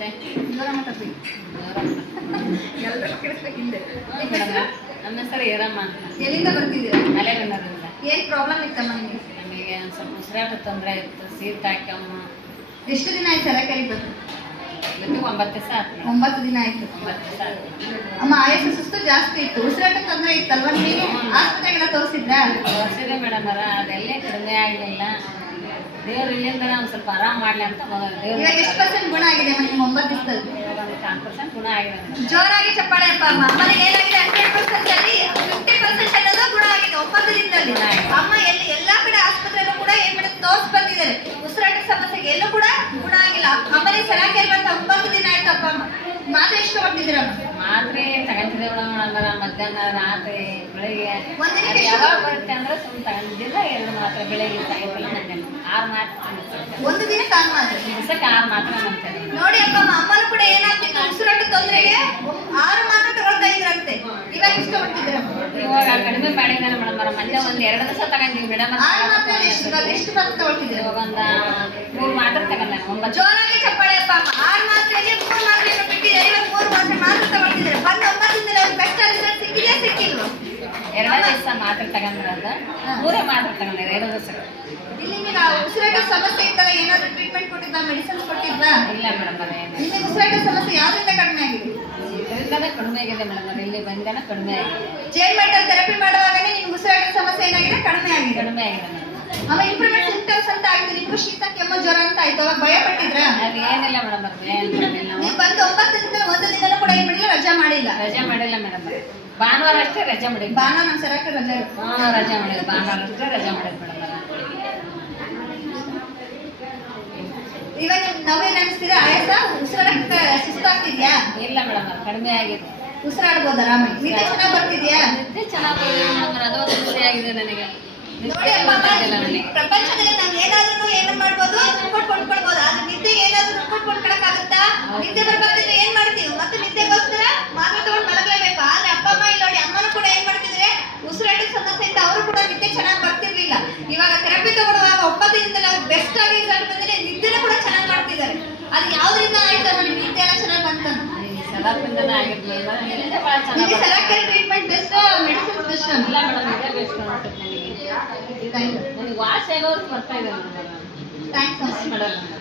ನಮಸ್ತೆ. ಜೋರ ಮಾತಾಡ್ತೀವಿ ಎಲ್ಲರೂ ಕೇಳಿಸ್ಬೇಕಿಂದೆ. ನಮ್ಮ ಹೆಸರು ಈರಮ್ಮ ಅಂತ. ಎಲ್ಲಿಂದ ಬರ್ತಿದ್ದೀರಾ? ಮಲೆಗನ್ನಡದಿಂದ. ಏನು ಪ್ರಾಬ್ಲಮ್ ಇತ್ತಮ್ಮ ನಿಮಗೆ? ನಮಗೆ ಒಂದು ಸ್ವಲ್ಪ ಉಸಿರಾಟ ತೊಂದರೆ ಇತ್ತು. ಶೀತ ಕೆಮ್ಮು. ಎಷ್ಟು ದಿನ ಆಯ್ತು ಸರಕಾರಿ ಬಂದು? ಇವತ್ತು 9 ದಿವಸ ಆಯ್ತು. 9 ದಿನ ಆಯ್ತು. 9 ದಿವಸ ಆಯ್ತು. ಅಮ್ಮ ಆಯಾಸ ಸುಸ್ತು ಜಾಸ್ತಿ ಇತ್ತು, ಉಸಿರಾಟ ತೊಂದರೆ ಇತ್ತಲ್ವಾ ನಿಮಗೆ? ಆಸ್ಪತ್ರೆಗೆಲ್ಲ ತೋರಿಸಿದ್ರಾ? ತೋರಿಸಿದೆ ಮೇಡಮ್ ಅದೆಲ್ಲೇ ಕಡಿಮೆ ಆಗಲಿಲ್ಲ. ದೇವ್ರು ಇಲ್ಲಿಂದ ಒಂದು ಸ್ವಲ್ಪ ಆರಾಮ ಮಾಡಲಿ ಅಂತ ಇವಾಗ ಎಷ್ಟು ಪರ್ಸೆಂಟ್ ಗುಣ ಆಗಿದೆ ಅಮ್ಮ ನಿಮ್ಮ 9 ದಿವಸದಲ್ಲಿ? 10% ಗುಣ ಆಗಿದೆ ಮೇಡಮ್. ಜೋರಾಗಿ ಚಪ್ಪಾಳೆ ಅಪ್ಪ. ಅಮ್ಮ ಅಮ್ಮನಿಗೆ ಏನಾಗಿದೆ 100% ಅಲ್ಲಿ 50% ಅನ್ನೋದು ಗುಣ ಆಗಿದೆ 9 ದಿನದಲ್ಲಿ. ಅಮ್ಮ ಎಲ್ಲಾ ಕಡೆ ಆಸ್ಪತ್ರೆಯಲ್ಲೂ ಕೂಡ ಏನ್ ಮಾಡಿ ತೋರ್ಸ್ ಬಂದಿದ್ದಾರೆ. ಉಸಿರಾಟ ಸಮಸ್ಯೆಗೆ ಎಲ್ಲೂ ಕೂಡ ಗುಣ ಆಗಿಲ್ಲ. ಅಮ್ಮನಿಗೆ ಸರಾಕೆ ಬಂತ 9 ದಿನ ಆಯ್ತು ಅಪ್ಪ. ಅಮ್ಮ ಮಾತ್ರೆ ಎಷ್ಟು ತಗೊಂಡಿದ್ದೀರಮ್ಮ? ಮಾತ್ರೆ ತಗೊಂತಿದ್ದೆ ಮೇಡಮ್. ಮಧ್ಯಾಹ್ನ ರಾತ್ರಿ ಬೆಳಿಗ್ಗೆ ಒಂದಿನಕ್ಕೆ ಯಾವಾಗ ಬರುತ್ತೆ ಅಂದ್ರೆ ಸುಮ್ಮನೆ ತಗೊಂಡಿದ್ದಿಲ್ಲ. 2 ಮಾತ್ರೆ ಬೆಳಿಗ್ಗೆ ಸಾಯಂಕಾಲ ಮಧ್ಯಾಹ್ನ 6 ಮಾತ್ರೆ. ಒಂದು ದಿನಕ್ಕೆ 6 ಮಾತ್ರೆ. ದಿವಸಕ್ಕೆ 6 ಮಾತ್ರೆ ನಂಬ್ತೇನೆ ನೋಡಿ ಅಪ್ಪ ಅಮ್ಮನೂ ಕೂಡ ಏನಾಗ್ತಿತ್ತು, ಉಸಿರಾಟ ತೊಂದರೆಗೆ 6 ಮಾತ್ರೆ ತಗೊಳ್ತಾ ಇದ್ರಂತೆ. ಇವಾಗ ಎಷ್ಟು ತಗೊಳ್ತಿದ್ದೀರಮ್ಮ? ಇವಾಗ ಕಡಿಮೆ ಮಾಡಿದಾರೆ ಮೇಡಮ್. ಮೊನ್ನೆ ಒಂದು 2 ದಿವಸ ತಗೊಂಡಿವಿ ಮೇಡಮ್. 6 ಮಾತ್ರೆ ಎಷ್ಟು ಮಾತ್ರೆ ತಗೊಳ್ತಿದ್ದೀರ? ಇವಾಗ ಒಂದು 3 ಮಾತ್ರೆ ತಗೊಂಡ 9. ಜೋರಾಗಿ ಚಪ್ಪಾಳೆ ಅಪ್ಪ. 6 ಮಾತ್ರೆಗೆ 3 ಮಾತ್ರೆಯನ್ನು ಬಿಟ್ಟಿದ್ದಾರೆ. ಇವಾಗ 3 ಮಾತ್ರೆ ಮಾತ್ರ ತಗೊಳ್ತಿದ್ದಾರೆ. ಬಂದು 9 ದಿನದಲ್ಲಿ ಅವ್ರಿಗೆ ಬೆಸ್ಟ್ ರಿಸಲ್ಟ್ ಸಿಕ್ಕಿದೆಯಾ ಸಿಕ್ಕಿಲ್ವಾ? 2 ದಿವಸ ಮಾತ್ರೆ ತಗೊಂಡ್ರದ 3 ಮಾತ್ರೆ ತಗೊಂಡಿದ್ದಾರೆ 2 ದಿವಸಕ್ಕೆ. ಇಲ್ಲಿ ನಿಮಗೆ ಉಸಿರಾಟ ಸಮಸ್ಯೆ ಇತ್ತಲ್ಲ, ಏನಾದ್ರು ಟ್ರೀಟ್ಮೆಂಟ್ ಕೊಟ್ಟಿದ್ವಾ, ಮೆಡಿಸಿನ್ಸ್ ಕೊಟ್ಟಿದ್ವಾ? ಇಲ್ಲ ಮೇಡಮ್ ಅದೇನು ನಿಮಗೆ ಉಸಿರಾಟ ಸಮಸ್ಯೆ ಯಾವ್ದ್ರಿಂದ ಕಡಿಮೆ ಆಗಿದೆ? ಇದರಿಂದನೇ ಕಡಿಮೆ ಆಗಿದೆ ಮೇಡಮ್. ಇಲ್ಲಿ ಬಂದನ ಕಡಿಮೆ ಆಗಿದೆ. ಚೇಂಜ್ ಮೆಟಲ್ ಥೆರಪಿ ಮಾಡುವಾಗನೇ ನಿಮ್ಗೆ ಉಸಿರಾಟ ಸಮಸ್ಯೆ ಏನಾಗಿದೆ? ಕಡಿಮೆ ಆಗಿದೆ. ಕಡಿಮೆ ಆಗಿದೆ ಮೇಡಮ್. ಆಮೇಲೆ ಇಂಪ್ರೂವ್ಮೆಂಟ್ ಸಿಂಪ್ಟಮ್ಸ್ ಅಂತ ಆಯ್ತು. ನಿಮ್ಗೂ ಶೀತ ಕೆಮ್ಮು ಜ್ವರ ಅಂತ ಆಯ್ತು. ಅವಾಗ ಭಯ ಪಟ್ಟಿದ್ರಾ? ಅದೇನಿಲ್ಲ ಮೇಡಮ್. ಏನಿಲ್ಲ. ನೀವು ಬಂದು 9 ದಿನದಲ್ಲಿ 1 ದಿನನೂ ಕೂಡ ಏನ್ ಮಾಡಿಲ್ಲ, ರಜಾ ಮಾಡಿಲ್ಲ. ರಜೆ ಮಾಡಿಲ್ಲ ಮೇಡಮ್. ಭಾನುವಾರ ಅಷ್ಟೇ ರಜೆ ಮಾಡಿದ್ವಿ. ಭಾನುವಾರ ನಮ್ಮ ಸರಕ್ಕೆ ರಜಾ ಇರುತ್ತೆ. ರಜೆ ಮಾಡಿದ್ವಿ. ಭಾನುವಾರ ಅಷ್ಟೇ ರಜೆ ಮಾಡಿದ್ವಿ ಮೇಡಮ್. ಇವಾಗ ನಾವೇನ್ ಅನಿಸ್ತಿದೆ? ಆಯಾಸ ಉಸಿರಾಡಕ್ಕೆ ಸುಸ್ತಾಗ್ತಿದ್ಯಾ? ಇಲ್ಲ ಮೇಡಮ್ ಕಡಿಮೆ ಆಗಿದೆ. ಉಸಿರಾಡ್ಬೋದು ಆರಾಮಾಗಿ. ನಿದ್ದೆ ಚೆನ್ನಾಗಿ ಬರ್ತಿದ್ಯಾ? ನಿದ್ದೆ ಚೆನ್ನಾಗಿ ಮೇಡಮ್. ಅದೊಂದು ಖುಷಿ ಆಗಿದೆ ನನಗೆ. ನೋಡಿ ಅಪ್ಪ, ಪ್ರಪಂಚದಲ್ಲಿ ನಾವು ಏನಾದ್ರೂ ಏನು ಮಾಡ್ಬೋದು, ದುಡ್ಡು ಕೊಂಡ್ಕೊಳ್ಬೋದು. ಆದ್ರೆ ನಿದ್ದೆಗೆ ಏನಾದ್ರೂ ದುಡ್ಡು ಕೊಂಡ್ಕೊಳಕ್ಕಾಗುತ್ತಾ? ನಿದ್ದೆ ಬರ್ಬೇಕಂದ್ರೆ ಏನ್ ಮಾಡ್ತೀವಿ? ಮತ್ತೆ ನಿದ್ದೆಗೋಸ್ಕರ ಮಾತ್ರೆ ತಗೊಂಡು ಮಲಗಲೇಬೇಕು. ಆದ್ರೆ ಅಪ್ಪ ಅಮ್ಮ ಇಲ್ಲಿ ನೋಡಿ, ಅಮ್ಮನೂ ಕೂಡ ಏನ್ ಮಾಡ್ತಿದ್ರೆ ಉಸಿರಾಟದ ಸಮಸ್ಯೆಯಿಂದ ಅವರು ಕೂಡ ನಿದ್ದೆ ಚೆನ್ನಾಗಿ ಬರ್ತಿರ್ಲಿಲ್ಲ. ಇವಾಗ ಥೆರಪಿ ತಗೊಳ್ಳುವಾಗ 9 ದಿನದಲ್ಲಿ ಅವ್ರು ಬೆಸ್ಟ್ ಆಗಿ ರಿಸಲ್ಟ್ ಬಂದಿದೆ. ನಿದ್ದೆನೂ ಕೂಡ ಚೆನ್ನಾಗಿ ಮಾಡ್ತಿದ್ದಾರೆ. ಅದು ಯಾವ್ದ್ರಿಂದ ಆಯ್ತಮ್ಮ ನಿಮ್ಗೆ ನಿದ್ದೆ ಎಲ್ಲ ಚೆನ್ನಾಗಿ ಬಂತು? ಸದಾಪಿಂದನೇ ಆಗಿರ್ಲಿಲ್ಲ. ನಿದ್ದೆ ಭಾಳ ನಿಮಗೆ ಚೆನ್ನಾಗಿ ಸರಾಕರಿ ಟ್ರೀಟ್ಮೆಂಟ್ ಬೆಸ್ಟ್, ಮೆಡಿಸಿನ್ಸ್ ಬೆಸ್ಟ್? ಇಲ್ಲ ಮೇಡಮ್. ಇದೇ ಬೆಸ್ಟ್ ಅನ್ಸುತ್ತೆ ನನಗೆ. ನನಗೆ ವಾಸಿ ಆಗೋದು ಬರ್ತಾ ಇದೆ ಮೇಡಮ್. ಥ್ಯಾಂಕ್ಸ್ ಮಾಡಲ್ಲ ಮೇಡಮ್.